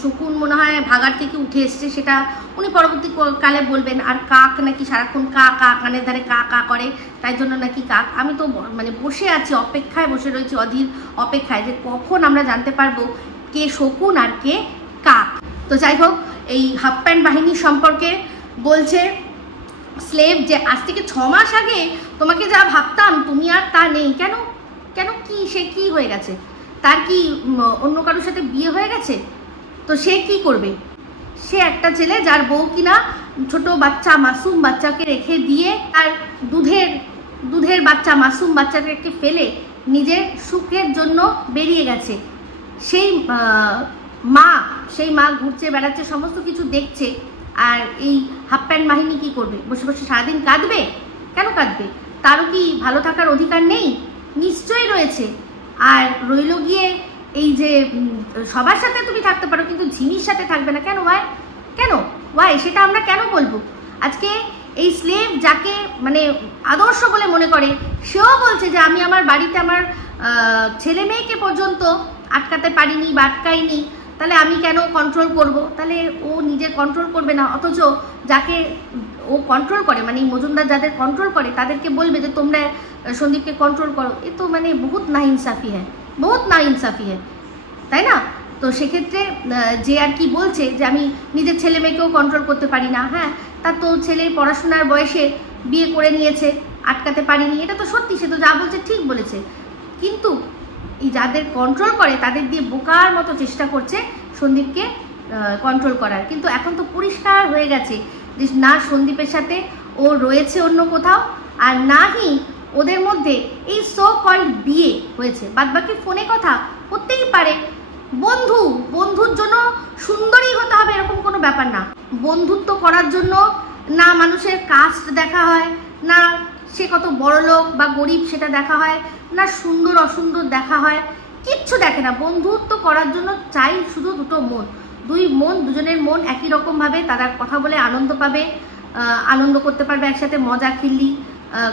শকুন মনে হয় ভাগার থেকে উঠে এসছে, সেটা উনি পরবর্তী কালে বলবেন। আর কাক নাকি সারাক্ষণ কা কানের ধারে কা করে, তাই জন্য নাকি কাক। আমি তো মানে বসে আছি, অপেক্ষায় বসে রয়েছি, অধীর অপেক্ষায় যে কখন আমরা জানতে পারবো কে শকুন আর কে কাক। তো যাই হোক, এই হাফ প্যান্ট বাহিনী সম্পর্কে বলছে স্লেভ যে আজ থেকে 6 মাস আগে তোমাকে যা ভাবতাম তুমি আর তা নেই। কেন কি সে কি হয়ে গেছে? তার কি অন্য কারোর সাথে বিয়ে হয়ে গেছে? তো সে কি করবে? সে একটা ছেলে যার বউ কিনা ছোট বাচ্চা মাসুম বাচ্চাকে রেখে দিয়ে তার দুধের বাচ্চা মাসুম বাচ্চাকে ফেলে নিজের সুখের জন্য বেরিয়ে গেছে। সেই মা ঘুরছে বেড়াচ্ছে, সমস্ত কিছু দেখছে। আর এই হাফ প্যান্ট বাহিনী কি করবে? বসে বসে সারাদিন কাঁদবে? কেন কাঁদবে? তারও কি ভালো থাকার অধিকার নেই? নিশ্চয়ই রয়েছে। আর রইল গিয়ে এই যে সবার সাথে তুমি থাকতে পারো কিন্তু ঝিমির সাথে থাকবে না, কেন ওয়াই? কেন ওয়াই সেটা আমরা কেন বলবো? আজকে এই স্লেভ যাকে মানে আদর্শ বলে মনে করে সেও বলছে যে আমি আমার বাড়িতে আমার ছেলে মেয়েকে পর্যন্ত আটকাতে পারিনি বা আটকাইনি, তাহলে আমি কেন কন্ট্রোল করব? তাহলে ও নিজে কন্ট্রোল করবে না, অথচ যাকে ও কন্ট্রোল করে মানে মজুমদার যাদের কন্ট্রোল করে তাদেরকে বলবে যে তোমরা সন্দীপকে কন্ট্রোল করো। এ তো মানে বহুত নাইনসাফি হ্যাঁ, বহুত নাইনসাফি হ্যাঁ, তাই না? তো সেক্ষেত্রে যে আর কি বলছে যে আমি নিজের ছেলে মেয়েকেও কন্ট্রোল করতে পারি না, হ্যাঁ তার তো ছেলের পড়াশোনার বয়সে বিয়ে করে নিয়েছে, আটকাতে পারিনি, এটা তো সত্যি, সে তো যা বলছে ঠিক বলেছে। কিন্তু এই যাদের কন্ট্রোল করে তাদের দিয়ে বোকার মতো চেষ্টা করছে সন্দীপকে কন্ট্রোল করার। কিন্তু এখন তো পরিষ্কার হয়ে গেছে যে না সন্দীপের সাথে ও রয়েছে অন্য কোথাও, আর নাহি ওদের মধ্যে এই সো কল্ড বিয়ে হয়েছে। বাদবাকি ফোনে কথা হতেই পারে। বন্ধুর জন্য সুন্দরী হতে হবে এরকম কোনো ব্যাপার না। বন্ধুত্ব করার জন্য না মানুষের কাস্ট দেখা হয়, না সে কত বড় লোক বা গরিব সেটা দেখা হয়, না সুন্দর অসুন্দর দেখা হয়, কিচ্ছু দেখে না। বন্ধুত্ব করার জন্য চাই শুধু দুটো মন, দুজনের মন একই রকমভাবে তারা কথা বলে আনন্দ পাবে, আনন্দ করতে পারবে, একসাথে মজা খিল্লি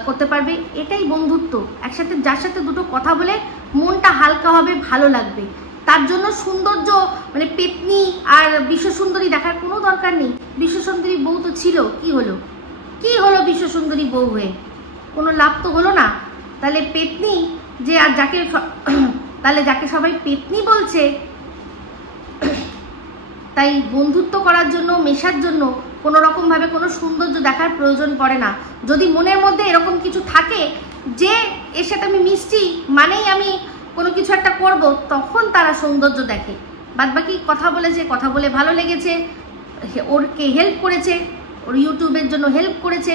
করতে পারবে, এটাই বন্ধুত্ব। একসাথে যার সাথে দুটো কথা বলে মনটা হালকা হবে, ভালো লাগবে। তার জন্য সৌন্দর্য মানে পেতনি আর বিশ্বসুন্দরী দেখার কোনো দরকার নেই। বিশ্বসুন্দরী বউ তো ছিল, কি হলো বিশ্বসুন্দরী বউ হয়ে? কোনো লাভ তো হলো না। তাহলে পেতনি যে আর যাকে সবাই পেতনি বলছে, তাই বন্ধুত্ব করার জন্য মেশার জন্য কোনো রকমভাবে কোনো সৌন্দর্য দেখার প্রয়োজন পড়ে না। যদি মনের মধ্যে এরকম কিছু থাকে যে এর সাথে আমি মিশছি মানেই আমি কোনো কিছু একটা করব, তখন তারা সৌন্দর্য দেখে। বাদবাকি কথা বলেছে, কথা বলে ভালো লেগেছে, ওরকে হেল্প করেছে, ওর ইউটিউবের জন্য হেল্প করেছে,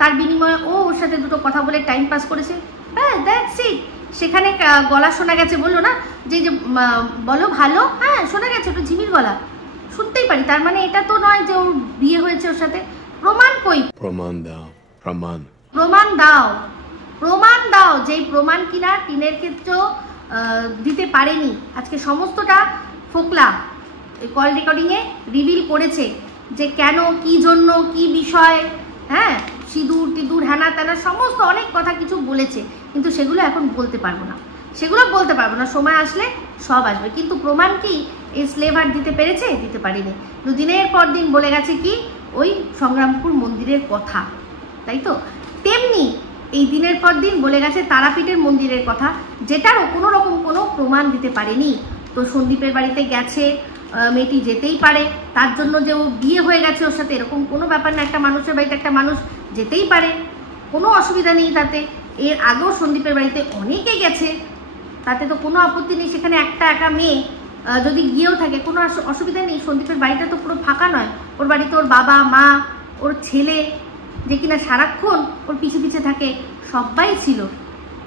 তার বিনিময়ে ওর সাথে দুটো কথা বলে টাইম পাস করেছে, হ্যাঁ দ্যাটস ইট। সেখানে গলা শোনা গেছে, বললো না যে বলো ভালো, হ্যাঁ শোনা গেছে, ওটা ঝিমির গলা শুনতেই পারি। তার মানে এটা তো নয় যে ওর বিয়ে হয়েছে ওর সাথে। প্রমাণ কই? প্রমাণ দাও যেই প্রমাণ কিনা টিনের ক্ষেত্রেও দিতে পারেনি। আজকে সমস্তটা ফোকলা কল রেকর্ডিংয়ে রিভিল করেছে যে কেন, কি জন্য, কি বিষয়, হ্যাঁ সিঁদুর টিঁদুর হ্যানা ত্যানা সমস্ত অনেক কথা কিছু বলেছে, কিন্তু সেগুলো এখন বলতে পারবো না, সময় আসলে সব আসবে। কিন্তু প্রমাণ কি এই স্লেভ আর দিতে পেরেছে? দিতে পারেনি। দিনের পর দিন বলে গেছে কি ওই সংগ্রামপুর মন্দিরের কথা, তাই তো? তেমনি এই দিনের পর দিন বলে গেছে তারাপীঠের মন্দিরের কথা, যেটারও কোনো রকম কোনো প্রমাণ দিতে পারেনি। তো সন্দীপের বাড়িতে গেছে, মেয়েটি যেতেই পারে, তার জন্য যে ও বিয়ে হয়ে গেছে ওর সাথে এরকম কোনো ব্যাপার না। একটা মানুষের বাড়িতে একটা মানুষ যেতেই পারে, কোনো অসুবিধা নেই তাতে। এর আগেও সন্দীপের বাড়িতে অনেকে গেছে, তাতে তো কোনো আপত্তি নেই। সেখানে একটা একা মেয়ে যদি গিয়েও থাকে কোনো অসুবিধা নেই। সন্দীপের বাড়িটা তো পুরো ফাঁকা নয়, ওর বাড়িতে ওর বাবা মা, ওর ছেলে যে কিনা সারাক্ষণ ওর পিছে পিছে থাকে, সবাই ছিল।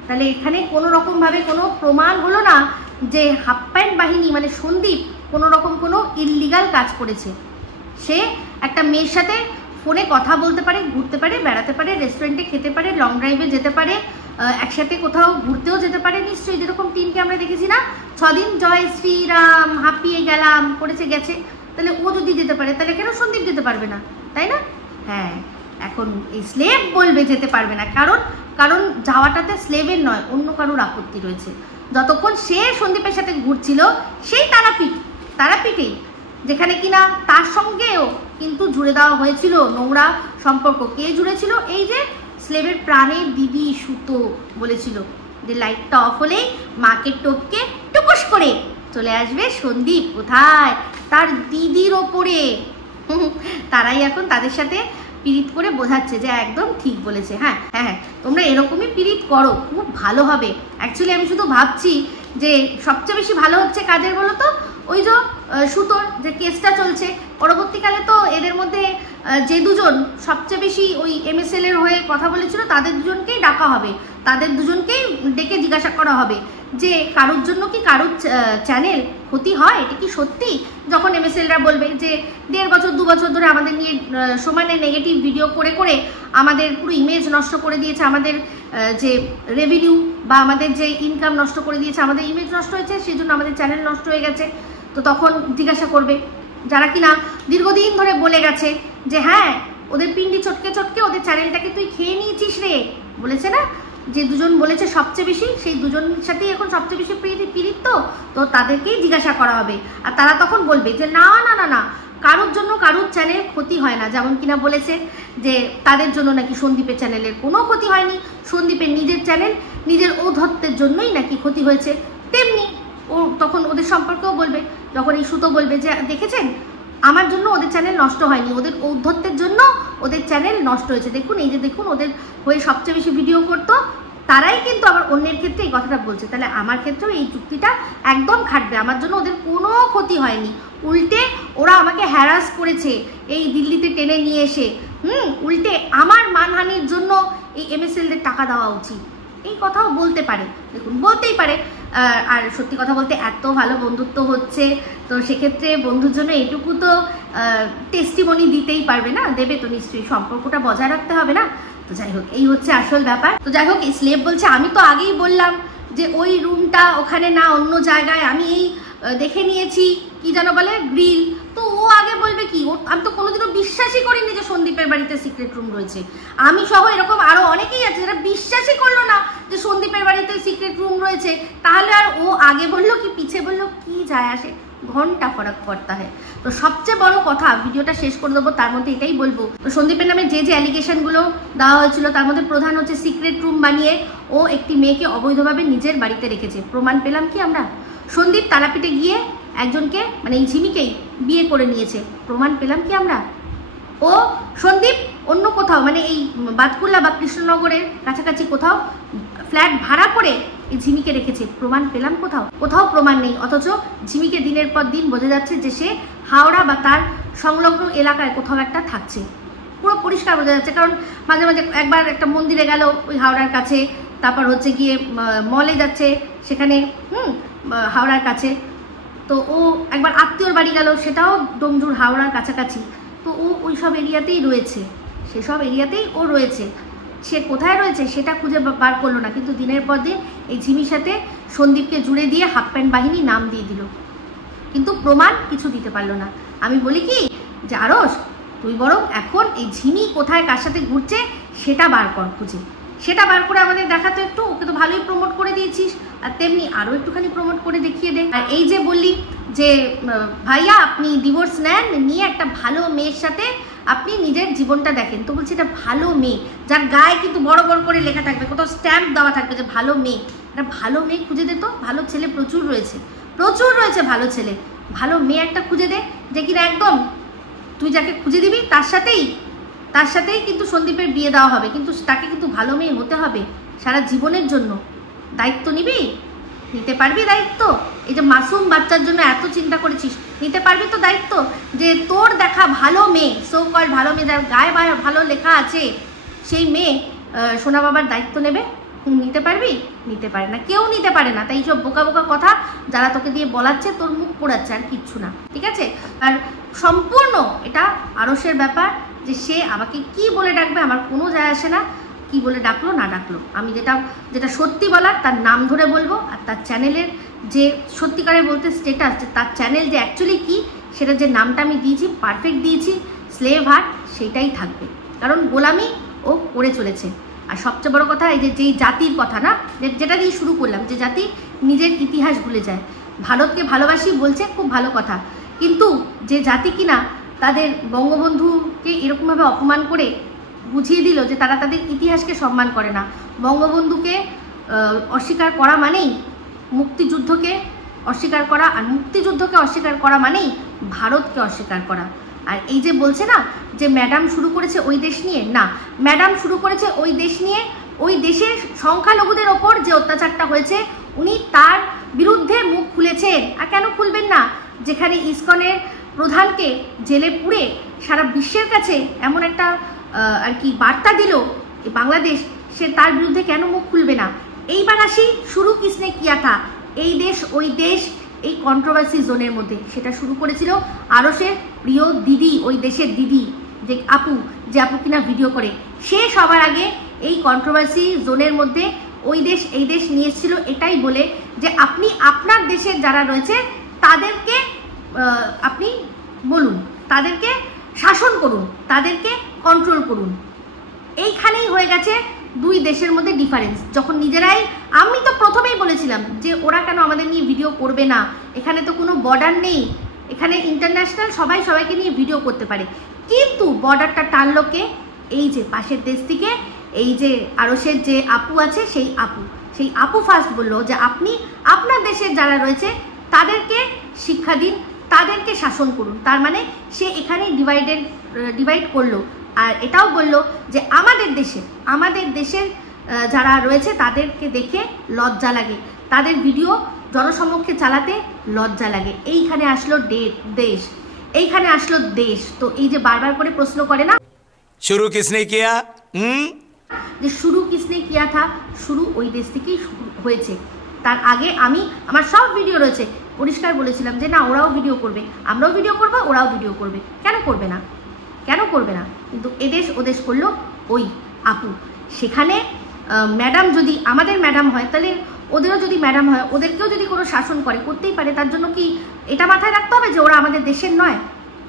তাহলে এখানে কোনো রকমভাবে কোনো প্রমাণ হলো না যে হাফ প্যান্ট বাহিনী মানে সন্দীপ কোনো রকম কোনো ইললিগাল কাজ করেছে। সে একটা মেয়ের সাথে ফোনে কথা বলতে পারে, ঘুরতে পারে, বেড়াতে পারে, রেস্টুরেন্টে খেতে পারে, লং ড্রাইভে যেতে পারে, একসাথে কোথাও ঘুরতেও যেতে পারে নিশ্চয়ই। যেরকম টিমকে আমরা দেখেছি না 6 দিন জয় শ্রীরাম হাঁপিয়ে গেলাম করেছে গেছে, তাহলে ও যদি যেতে পারে তাহলে কেন সন্দীপ যেতে পারবে না, তাই না? হ্যাঁ, এখন এই স্লেভ বলবে যেতে পারবে না, কারণ যাওয়াটাতে স্লেভের নয় অন্য কারোর আপত্তি রয়েছে। যতক্ষণ সে সন্দীপের সাথে ঘুরছিল সেই তারাপীঠেই, যেখানে কিনা তার সঙ্গেও কিন্তু জুড়ে দেওয়া হয়েছিল নোংরা সম্পর্ক। কে জুড়েছিল? এই যে স্লেভের প্রাণের দিদি সুতো বলেছিল যে লাইটটা অফ হলেই মাকে টপকে টুকুস করে চলে আসবে সন্দীপ কোথায়? তার দিদির ওপরে। তারাই এখন তাদের সাথে পিরিত করে বোঝাচ্ছে যে একদম ঠিক বলেছে। হ্যাঁ হ্যাঁ হ্যাঁ, তোমরা এরকমই পিরিত করো, খুব ভালো হবে। অ্যাকচুয়ালি আমি শুধু ভাবছি যে সবচেয়ে বেশি ভালো হচ্ছে কাদের বলো তো? ওই যে সুতোর যে কেসটা চলছে, পরবর্তীকালে তো এদের মধ্যে যে দুজন সবচেয়ে বেশি ওই MSL এর হয়ে কথা বলেছিল তাদের দুজনকেই ডাকা হবে, তাদের দুজনকেই ডেকে জিজ্ঞাসা করা হবে যে কারোর জন্য কি কারোর চ্যানেল ক্ষতি হয়? এটা কি সত্যি? যখন এমএসএলরা বলবে যে 1.5 বছর 2 বছর ধরে আমাদের নিয়ে সমানে নেগেটিভ ভিডিও করে করে আমাদের পুরো ইমেজ নষ্ট করে দিয়েছে, আমাদের যে রেভিনিউ বা আমাদের যে ইনকাম নষ্ট করে দিয়েছে, আমাদের ইমেজ নষ্ট হয়েছে, সেই জন্য আমাদের চ্যানেল নষ্ট হয়ে গেছে। তো তখন জিজ্ঞাসা করবে যারা কিনা দীর্ঘদিন ধরে বলে গেছে যে হ্যাঁ ওদের পিন্ডি চটকে চটকে ওদের চ্যানেলটাকে তুই খেয়ে নিয়েছিস রে, বলেছে না? যে দুজন বলেছে সবচেয়ে বেশি, সেই দুজনের সাথেই এখন সবচেয়ে বেশি পীড়িত, তো তাদেরকেই জিজ্ঞাসা করা হবে। আর তারা তখন বলবে যে না না না না, কারোর জন্য কারোর চ্যানেল ক্ষতি হয় না। যেমন কিনা বলেছে যে তাদের জন্য নাকি সন্দীপের চ্যানেলের কোনো ক্ষতি হয়নি, সন্দীপের নিজের চ্যানেল নিজের ঔদ্ধত্যের জন্যই নাকি ক্ষতি হয়েছে। তেমনি ও তখন ওদের সম্পর্কেও বলবে, যখন এই সুতো বলবে যে দেখেছেন আমার জন্য ওদের চ্যানেল নষ্ট হয়নি, ওদের ঔদ্ধত্যের জন্য ওদের চ্যানেল নষ্ট হয়েছে। দেখুন এই যে দেখুন ওদের হয়ে সবচেয়ে বেশি ভিডিও করতো, তারাই কিন্তু আবার অন্যের ক্ষেত্রে এই কথাটা বলছে। তাহলে আমার ক্ষেত্রেও এই যুক্তিটা একদম খাটবে, আমার জন্য ওদের কোনো ক্ষতি হয়নি, উল্টে ওরা আমাকে হ্যারাস করেছে এই দিল্লিতে টেনে নিয়ে এসে, উল্টে আমার মানহানির জন্য এই এমএসএলদের টাকা দেওয়া উচিত, এই কথাও বলতে পারে। দেখুন বলতেই পারে। আর সত্যি কথা বলতে এত ভালো বন্ধুত্ব হচ্ছে, তো সেক্ষেত্রে বন্ধুর জন্য এটুকু তো টেস্টিমনি দিতেই পারবে না, দেবে তো নিশ্চয়ই, সম্পর্কটা বজায় রাখতে হবে না? তো যাই হোক এই হচ্ছে আসল ব্যাপার। তো যাই হোক স্লেভ বলছে আমি তো আগেই বললাম যে ওই রুমটা ওখানে না অন্য জায়গায়, আমি এই দেখে নিয়েছি কি যেন বলে গ্রিল। তো ও আগে বলবে কি, আমি তো কোনোদিনও বিশ্বাসই করিনি যে সন্দীপের বাড়িতে সিক্রেট রুম রয়েছে। আমি সহ এরকম আরো অনেকেই আছে যারা বিশ্বাসই করলো না যে সন্দীপের বাড়িতে সিক্রেট রুম রয়েছে। তাহলে আর ও আগে বললো কি পিছে বললো কি যায় আসে, ঘন্টা ফরক পড়তা হয়। তো সবচেয়ে বড় কথা, ভিডিওটা শেষ করে দেবো তার মধ্যে এটাই বলবো, তো সন্দীপের নামে যে যে অ্যালিগেশনগুলো দেওয়া হয়েছিল তার মধ্যে প্রধান হচ্ছে সিক্রেট রুম বানিয়ে ও একটি মেয়েকে অবৈধভাবে নিজের বাড়িতে রেখেছে। প্রমাণ পেলাম কি আমরা? সন্দীপ তারাপীঠে গিয়ে একজনকে মানে এই ঝিমিকেই বিয়ে করে নিয়েছে, প্রমাণ পেলাম কি আমরা? ও সন্দীপ অন্য কোথাও মানে এই বাতকুল্লা বা কৃষ্ণনগরের কাছাকাছি কোথাও ফ্ল্যাট ভাড়া করে এই ঝিমিকে রেখেছে, প্রমাণ পেলাম কোথাও? কোথাও প্রমাণ নেই। অথচ ঝিমিকে দিনের পর দিন বোঝা যাচ্ছে যে সে হাওড়া বা তার সংলগ্ন এলাকায় কোথাও একটা থাকছে, পুরো পরিষ্কার বোঝা যাচ্ছে। কারণ মাঝে মাঝে একবার একটা মন্দিরে গেল ওই হাওড়ার কাছে, তারপর হচ্ছে গিয়ে মলে যাচ্ছে সেখানে হাওড়ার কাছে, তো ও একবার আত্মীয়র বাড়ি গেল সেটাও ডোমজুর হাওড়ার কাছাকাছি। তো ও ওই সব এরিয়াতেই রয়েছে, সেসব এরিয়াতেই ও রয়েছে। সে কোথায় রয়েছে সেটা খুঁজে বার করলো না, কিন্তু দিনের পর দিন এই ঝিমির সাথে সন্দীপকে জুড়ে দিয়ে হাফ প্যান্ট বাহিনী নাম দিয়ে দিল, কিন্তু প্রমাণ কিছু দিতে পারলো না। আমি বলি কি যে আরস তুই বরং এখন এই ঝিমি কোথায় কার সাথে ঘুরছে সেটা বার কর, খুঁজে সেটা বার করে আমাদের দেখাতো একটু। ওকে তো ভালোই প্রমোট করে দিয়েছিস, আর তেমনি আরও একটুখানি প্রমোট করে দেখিয়ে দে। আর এই যে বললি যে ভাইয়া আপনি ডিভোর্স নেন, নিয়ে একটা ভালো মেয়ের সাথে আপনি নিজের জীবনটা দেখেন, তো বলছি এটা ভালো মেয়ে যার গায়ে কিন্তু বড় বড় করে লেখা থাকবে, কোথাও স্ট্যাম্প দেওয়া থাকবে যে ভালো মেয়ে। একটা ভালো মেয়ে খুঁজে দে তো, ভালো ছেলে প্রচুর রয়েছে, প্রচুর রয়েছে ভালো ছেলে। ভালো মেয়ে একটা খুঁজে দে যে কিনা একদম তুই যাকে খুঁজে দিবি তার সাথেই কিন্তু সন্দীপের বিয়ে দেওয়া হবে, কিন্তু তাকে কিন্তু ভালো মেয়ে হতে হবে সারা জীবনের জন্য। দায়িত্ব নিবি? নিতে পারবি দায়িত্ব? এই যে মাসুম বাচ্চার জন্য এত চিন্তা করেছিস, নিতে পারবি তো দায়িত্ব? যে তোর দেখা ভালো মেয়ে, সো কল ভালো মেয়ে যার গায়ে ভালো লেখা আছে, সেই মেয়ে সোনা বাবার দায়িত্ব নেবে? নিতে পারবি? নিতে পারে না, কেউ নিতে পারে না। তাই সব বোকা বোকা কথা যারা তোকে দিয়ে বলাচ্ছে তোর মুখ পোড়াচ্ছে, আর কিচ্ছু না, ঠিক আছে? আর সম্পূর্ণ এটা আরসের ব্যাপার, যে সে আমাকে কি বলে ডাকবে আমার কোনো যায় আসে না, কি বলে ডাকলো না ডাকলো। আমি যেটা সত্যি বলার তার নাম ধরে বলবো, আর তার চ্যানেলের যে সত্যিকারের বলতে স্টেটাস, যে তার চ্যানেল যে অ্যাকচুয়ালি কি সেটা যে নামটা আমি দিয়েছি পারফেক্ট দিয়েছি, স্লেভ হার্ট, সেটাই থাকবে। কারণ গোলামি ও করে চলেছে। আর সবচেয়ে বড় কথা এই যে যেই জাতির কথা না, যেটা দিয়ে শুরু করলাম, যে জাতি নিজের ইতিহাস ভুলে যায়। ভারতকে ভালোবাসি বলছে, খুব ভালো কথা, কিন্তু যে জাতি কিনা তাদের বঙ্গবন্ধুকে এরকমভাবে অপমান করে বুঝিয়ে দিল যে তারা তাদের ইতিহাসকে সম্মান করে না। বঙ্গবন্ধুকে অস্বীকার করা মানেই মুক্তিযুদ্ধকে অস্বীকার করা, আর মুক্তিযুদ্ধকে অস্বীকার করা মানেই ভারতকে অস্বীকার করা। আর এই যে বলছে না যে ম্যাডাম শুরু করেছে ওই দেশ নিয়ে, না, ম্যাডাম শুরু করেছে ওই দেশ নিয়ে, ওই দেশের সংখ্যালঘুদের ওপর যে অত্যাচারটা হয়েছে উনি তার বিরুদ্ধে মুখ খুলেছেন। আর কেন খুলবেন না? যেখানে ইসকনের প্রধানকে জেলে পুড়ে সারা বিশ্বের কাছে এমন একটা আর কি বার্তা দিল বাংলাদেশ, সে তার বিরুদ্ধে কেন মুখ খুলবে না? এইবার আসি, শুরু কিসনে কিয়া থা, এই দেশ ওই দেশ, এই কন্ট্রোভার্সি জোনের মধ্যে। সেটা শুরু করেছিল আরশের প্রিয় দিদি, ওই দেশের দিদি, যে আপু কিনা ভিডিও করে, সে সবার আগে এই কন্ট্রোভার্সি জোনের মধ্যে ওই দেশ এই দেশ নিয়ে এসেছিল এটাই বলে যে আপনি আপনার দেশের যারা রয়েছে তাদেরকে আপনি বলুন, তাদেরকে শাসন করুন, তাদেরকে কন্ট্রোল করুন। এইখানেই হয়ে গেছে দুই দেশের মধ্যে ডিফারেন্স। যখন নিজেরাই, আমি তো প্রথমেই বলেছিলাম যে ওরা কেন আমাদের নিয়ে ভিডিও করবে না, এখানে তো কোনো বর্ডার নেই, এখানে ইন্টারন্যাশনাল সবাই সবাইকে নিয়ে ভিডিও করতে পারে। কিন্তু বর্ডারটা টানলো কে? এই যে পাশের দেশ থেকে এই যে আরশের যে আপু আছে, সেই আপু ফার্স্ট বললো যে আপনি আপনার দেশের যারা রয়েছে তাদেরকে শিক্ষা দিন, তাদেরকে শাসন করুন। তার মানে সে এখানে ডিভাইড করলো। আর এটাও বললো যে আমাদের দেশের যারা রয়েছে তাদেরকে দেখে লজ্জা লাগে, তাদের ভিডিও জনসমক্ষে চালাতে লজ্জা লাগে। এইখানে আসলো দেশ, এইখানে আসলো দেশ। তো এই যে বারবার করে প্রশ্ন করে না, শুরু কিসনে কিয়া, যে শুরু কিসনে কিয়া থা, শুরু ওই দেশ থেকেই হয়েছে। তার আগে আমার সব ভিডিও রয়েছে, পরিষ্কার বলেছিলাম যে না, ওরাও ভিডিও করবে, আমরাও ভিডিও করবো, ওরাও ভিডিও করবে, কেন করবে না? কিন্তু এদেশ ওদেশ করলো ওই আপু। সেখানে ম্যাডাম যদি আমাদের ম্যাডাম হয়, তাহলে ওদেরও যদি ম্যাডাম হয়, ওদেরকেও যদি কোনো শাসন করতেই পারে। তার জন্য কি এটা মাথায় রাখতে হবে যে ওরা আমাদের দেশের নয়?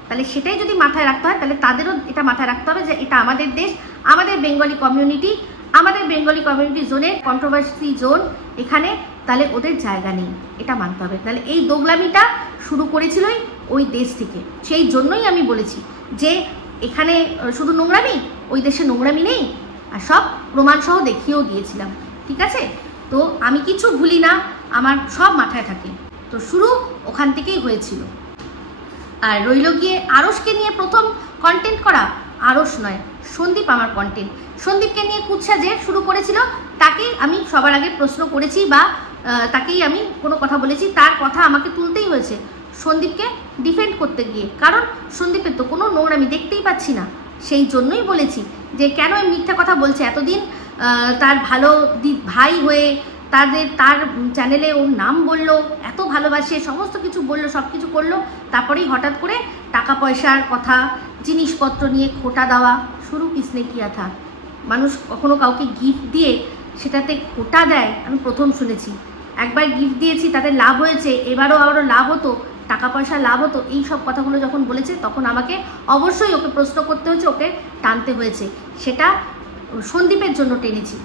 তাহলে সেটাই যদি মাথায় রাখতে হয়, তাহলে তাদেরও এটা মাথায় রাখতে হবে যে এটা আমাদের দেশ, আমাদের বেঙ্গলি কমিউনিটি জোনের কন্ট্রোভার্সি জোন, এখানে তাহলে ওদের জায়গা নেই, এটা মানতে হবে। তাহলে এই দোগলামিটা শুরু করেছিলই ওই দেশ থেকে। সেই জন্যই আমি বলেছি যে এখানে শুধু নোংরামি, ওই দেশে নোংরামি নেই, আর সব প্রমাণসহ দেখিয়েও দিয়েছিলাম। ঠিক আছে, তো আমি কিছু ভুলি না, আমার সব মাথায় থাকে। তো শুরু ওখান থেকেই হয়েছিল। আর রইল গিয়ে আরশকে নিয়ে প্রথম কন্টেন্ট করা, আরশ নয় সন্দীপ আমার কন্টেন্ট। সন্দীপকে নিয়ে কুৎসা যে শুরু করেছিল, তাকেই আমি সবার আগে প্রশ্ন করেছি বা তাকেই আমি কোনো কথা বলেছি, তার কথা আমাকে তুলতেই হয়েছে সন্দীপকে ডিফেন্ড করতে গিয়ে। কারণ সন্দীপের তো কোনো নোংরামি দেখতেই পাচ্ছি না। সেই জন্যই বলেছি যে কেন এই মিথ্যা কথা বলছে। এতদিন তার ভালো ভাই হয়ে তার চ্যানেলে ওর নাম বললো, এত ভালোবাসে, সমস্ত কিছু বললো, সব কিছু করলো, তারপরেই হঠাৎ করে টাকা পয়সার কথা, জিনিসপত্র নিয়ে খোটা দেওয়া। শুরু কিসনে কিয়া থা। মানুষ কখনো কাউকে গিফট দিয়ে সেটাতে খোটা দেয় আমি প্রথম শুনেছি। একবার গিফট দিয়েছি, তাদের লাভ হয়েছে, এবারও আবারও লাভ হতো, টাকা পয়সা লাভ হতো। এই সব কথাগুলো যখন বলেছে তখন আমাকে অবশ্যই ওকে প্রশ্ন করতে হয়েছে, ওকে টানতে হয়েছে। সেটা সন্দীপের জন্য টেনেছি,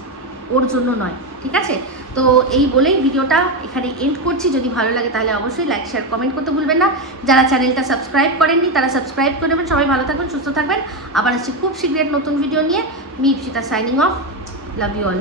ওর জন্য নয়। ঠিক আছে, তো এই বলেই ভিডিওটা এখানে এন্ড করছি। যদি ভালো লাগে তাহলে অবশ্যই লাইক, শেয়ার, কমেন্ট করতে ভুলবেন না। যারা চ্যানেলটা সাবস্ক্রাইব করেননি তারা সাবস্ক্রাইব করে নেবেন। সবাই ভালো থাকবেন, সুস্থ থাকবেন। আবার আসছি খুব শীঘ্রই নতুন ভিডিও নিয়ে। Me Ipsita signing off. Love you all.